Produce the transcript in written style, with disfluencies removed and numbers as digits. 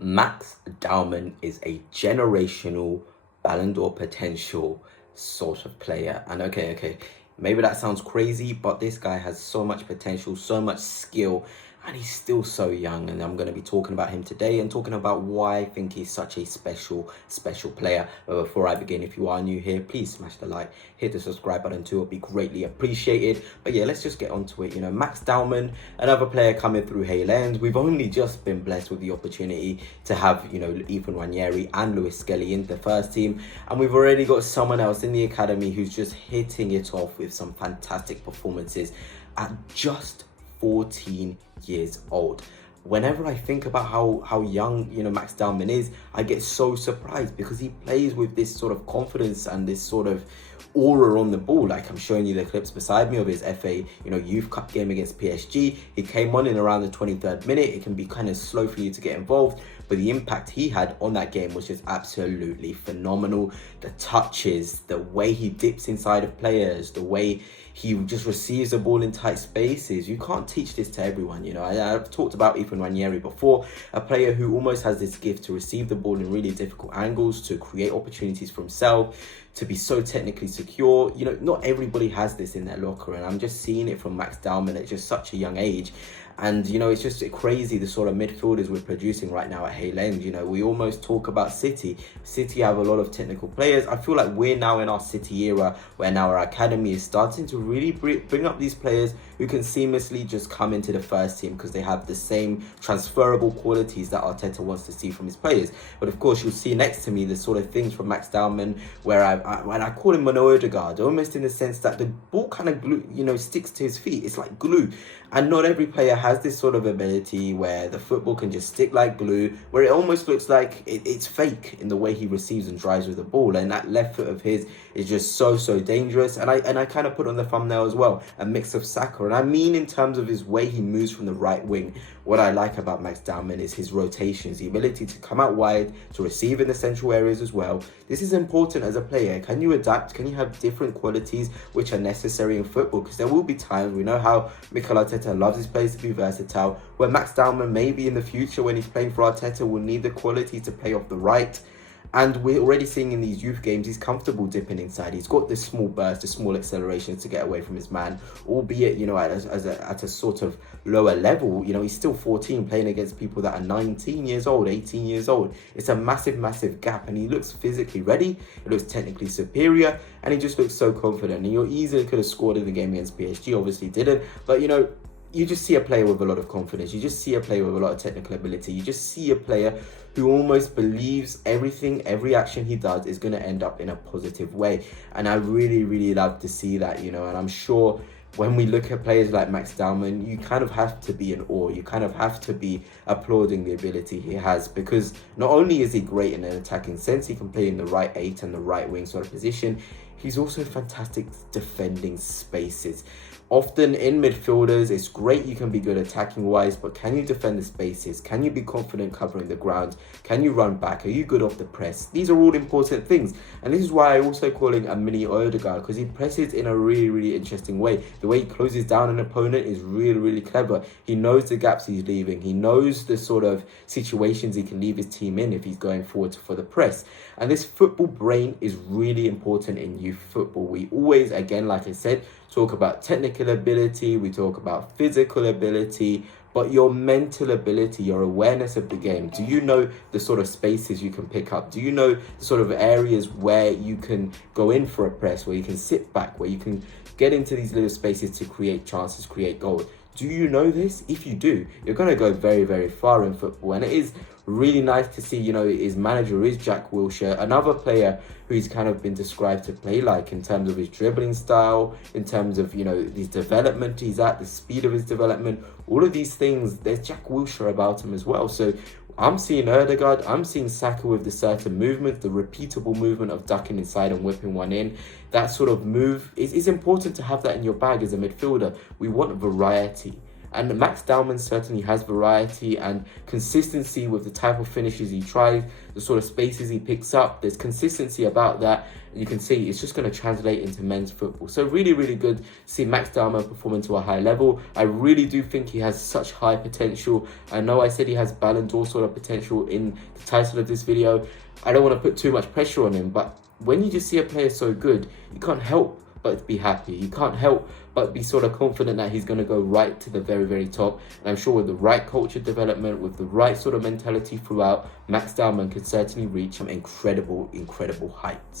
Max Dowman is a generational Ballon d'Or potential sort of player. And okay, maybe that sounds crazy, but this guy has so much potential, so much skill, and he's still so young. And I'm going to be talking about him today and talking about why I think he's such a special player. But before I begin, if you are new here, please smash the like, hit the subscribe button too. It'll be greatly appreciated. But yeah, let's just get onto it. Max Dowman, another player coming through Hale End. We've only just been blessed with the opportunity to have, Ethan Ranieri and Lewis Skelly in the first team. And we've already got someone else in the academy who's just hitting it off with some fantastic performances at just 14 years old. Whenever I think about how young Max Dowman is, I get so surprised because he plays with this sort of confidence and this sort of aura on the ball. Like, I'm showing you the clips beside me of his FA Youth Cup game against PSG. He came on in around the 23rd minute. It can be kind of slow for you to get involved, but the impact he had on that game was just absolutely phenomenal. The touches, the way he dips inside of players, the way he just receives the ball in tight spaces. You can't teach this to everyone. I've talked about Ethan Ranieri before, a player who almost has this gift to receive the ball in really difficult angles, to create opportunities for himself, to be so technically secure. Not everybody has this in their locker, and I'm just seeing it from Max Dowman at just such a young age. And, it's just crazy the sort of midfielders we're producing right now at Hale End. We almost talk about City. City have a lot of technical players. I feel like we're now in our City era where now our academy is starting to really bring up these players who can seamlessly just come into the first team because they have the same transferable qualities that Arteta wants to see from his players. But of course, you'll see next to me the sort of things from Max Dowman where I call him Mono Odegaard, almost in the sense that the ball kind of glue, sticks to his feet. It's like glue. And not every player has this sort of ability where the football can just stick like glue, where it almost looks like it's fake in the way he receives and drives with the ball. And that left foot of his is just so dangerous. And I kind of put on the thumbnail as well a mix of Saka. And I mean, in terms of his way he moves from the right wing, what I like about Max Dowman is his rotations, the ability to come out wide, to receive in the central areas as well. This is important as a player. Can you adapt? Can you have different qualities which are necessary in football? Because there will be times, we know how Mikel Arteta loves his players to be versatile, where Max Dowman maybe in the future when he's playing for Arteta will need the quality to play off the right. And we're already seeing in these youth games, he's comfortable dipping inside. He's got this small burst, the small accelerations to get away from his man, albeit, at a sort of lower level. He's still 14 playing against people that are 19 years old, 18 years old. It's a massive gap, and he looks physically ready. He looks technically superior, and he just looks so confident. And you easily could have scored in the game against PSG, obviously didn't. But, you just see a player with a lot of confidence. You just see a player with a lot of technical ability. You just see a player who almost believes every action he does is going to end up in a positive way. And I really love to see that, and I'm sure when we look at players like Max Dowman, you kind of have to be in awe. You kind of have to be applauding the ability he has, because not only is he great in an attacking sense, he can play in the right 8 and the right wing sort of position, he's also fantastic defending spaces. Often in midfielders, it's great you can be good attacking wise, but can you defend the spaces? Can you be confident covering the ground? Can you run back? Are you good off the press? These are all important things. And this is why I also call him a mini Odegaard, because he presses in a really interesting way. The way he closes down an opponent is really clever. He knows the gaps he's leaving. He knows the sort of situations he can leave his team in if he's going forward for the press. And this football brain is really important in youth football. We always, again, like I said, talk about technical ability, we talk about physical ability, but your mental ability, your awareness of the game. Do you know the sort of spaces you can pick up? Do you know the sort of areas where you can go in for a press, where you can sit back, where you can get into these little spaces to create chances, create goals? Do you know this? If you do, you're going to go very far in football. And it is really nice to see, his manager is Jack Wilshere, another player who he's kind of been described to play like in terms of his dribbling style, in terms of, his development he's at, the speed of his development, all of these things. There's Jack Wilshere about him as well. So I'm seeing Odegaard, I'm seeing Saka with the certain movement, the repeatable movement of ducking inside and whipping one in. That sort of move is important to have that in your bag as a midfielder. We want variety. And Max Dowman certainly has variety and consistency with the type of finishes he tries, the sort of spaces he picks up. There's consistency about that. You can see it's just going to translate into men's football. So really, really good to see Max Dowman performing to a high level. I really do think he has such high potential. I know I said he has Ballon d'Or sort of potential in the title of this video. I don't want to put too much pressure on him, but when you just see a player so good, you can't help but be happy. You can't help but be sort of confident that he's going to go right to the very, very top. And I'm sure with the right culture development, with the right sort of mentality throughout, Max Dowman could certainly reach some incredible, incredible heights.